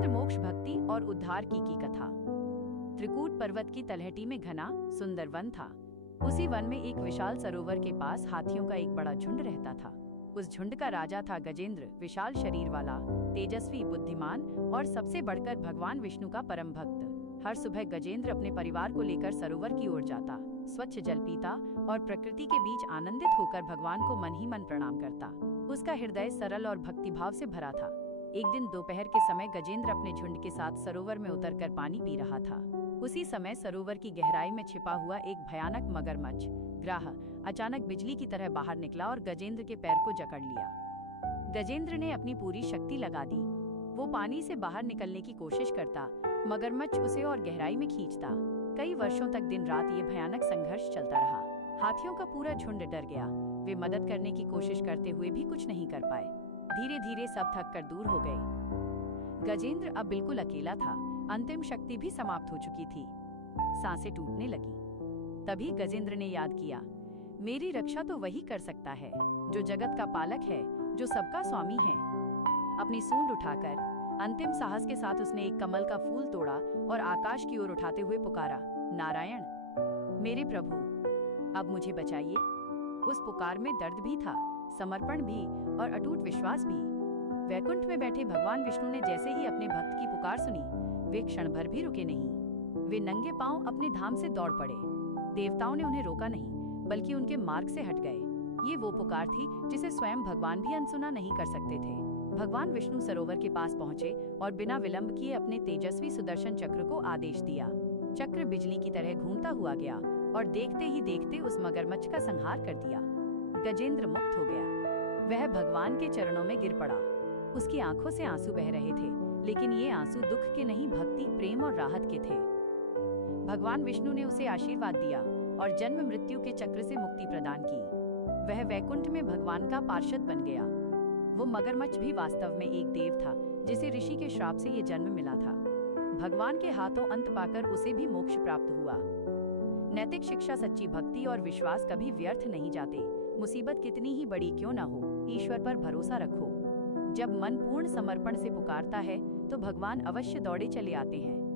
गजेंद्र मोक्ष भक्ति और उद्धार की कथा। त्रिकूट पर्वत की तलहटी में घना सुंदर वन था। उसी वन में एक विशाल सरोवर के पास हाथियों का एक बड़ा झुंड रहता था। उस झुंड का राजा था गजेंद्र, विशाल शरीर वाला, तेजस्वी, बुद्धिमान और सबसे बढ़कर भगवान विष्णु का परम भक्त। हर सुबह गजेंद्र अपने परिवार को लेकर सरोवर की ओर जाता, स्वच्छ जल पीता और प्रकृति के बीच आनंदित होकर भगवान को मन ही मन प्रणाम करता। उसका हृदय सरल और भक्तिभाव से भरा था। एक दिन दोपहर के समय गजेंद्र अपने झुंड के साथ सरोवर में उतरकर पानी पी रहा था। उसी समय सरोवर की गहराई में छिपा हुआ एक भयानक मगरमच्छ ग्राह अचानक बिजली की तरह बाहर निकला और गजेंद्र के पैर को जकड़ लिया। गजेंद्र ने अपनी पूरी शक्ति लगा दी। वो पानी से बाहर निकलने की कोशिश करता, मगरमच्छ उसे और गहराई में खींचता। कई वर्षों तक दिन रात ये भयानक संघर्ष चलता रहा। हाथियों का पूरा झुंड डर गया। वे मदद करने की कोशिश करते हुए भी कुछ नहीं कर पाए। धीरे धीरे सब थक कर दूर हो गए। गजेंद्र अब बिल्कुल अकेला था। अंतिम शक्ति भी समाप्त हो चुकी थी। सांसें टूटने लगी। तभी गजेंद्र ने याद किया, मेरी रक्षा तो वही कर सकता है जो जगत का पालक है, जो सबका स्वामी है। अपनी सूंड उठाकर अंतिम साहस के साथ उसने एक कमल का फूल तोड़ा और आकाश की ओर उठाते हुए पुकारा, नारायण, मेरे प्रभु, अब मुझे बचाइए। उस पुकार में दर्द भी था, समर्पण भी और अटूट विश्वास भी। वैकुंठ में बैठे भगवान विष्णु ने जैसे ही अपने भक्त की पुकार सुनी, वे क्षण भर भी रुके नहीं। वे नंगे पांव अपने धाम से दौड़ पड़े। देवताओं ने उन्हें रोका नहीं, बल्कि उनके मार्ग से हट गए। ये वो पुकार थी जिसे स्वयं भगवान भी अनसुना नहीं कर सकते थे। भगवान विष्णु सरोवर के पास पहुंचे और बिना विलंब किए अपने तेजस्वी सुदर्शन चक्र को आदेश दिया। चक्र बिजली की तरह घूमता हुआ गया और देखते ही देखते उस मगरमच्छ का संहार कर दिया। गजेंद्र मुक्त हो गया। वह भगवान के चरणों में गिर पड़ा। उसकी आंखों से आंसू बह रहे थे, लेकिन ये आंसू दुख के नहीं, भक्ति, प्रेम और राहत के थे। भगवान विष्णु ने उसे आशीर्वाद दिया और जन्म मृत्यु के चक्र से मुक्ति प्रदान की। वह वैकुंठ में भगवान का पार्षद बन गया। वो मगरमच्छ भी वास्तव में एक देव था, जिसे ऋषि के श्राप से ये जन्म मिला था। भगवान के हाथों अंत पाकर उसे भी मोक्ष प्राप्त हुआ। नैतिक शिक्षा, सच्ची भक्ति और विश्वास कभी व्यर्थ नहीं जाते। मुसीबत कितनी ही बड़ी क्यों न हो, ईश्वर पर भरोसा रखो। जब मन पूर्ण समर्पण से पुकारता है तो भगवान अवश्य दौड़े चले आते हैं।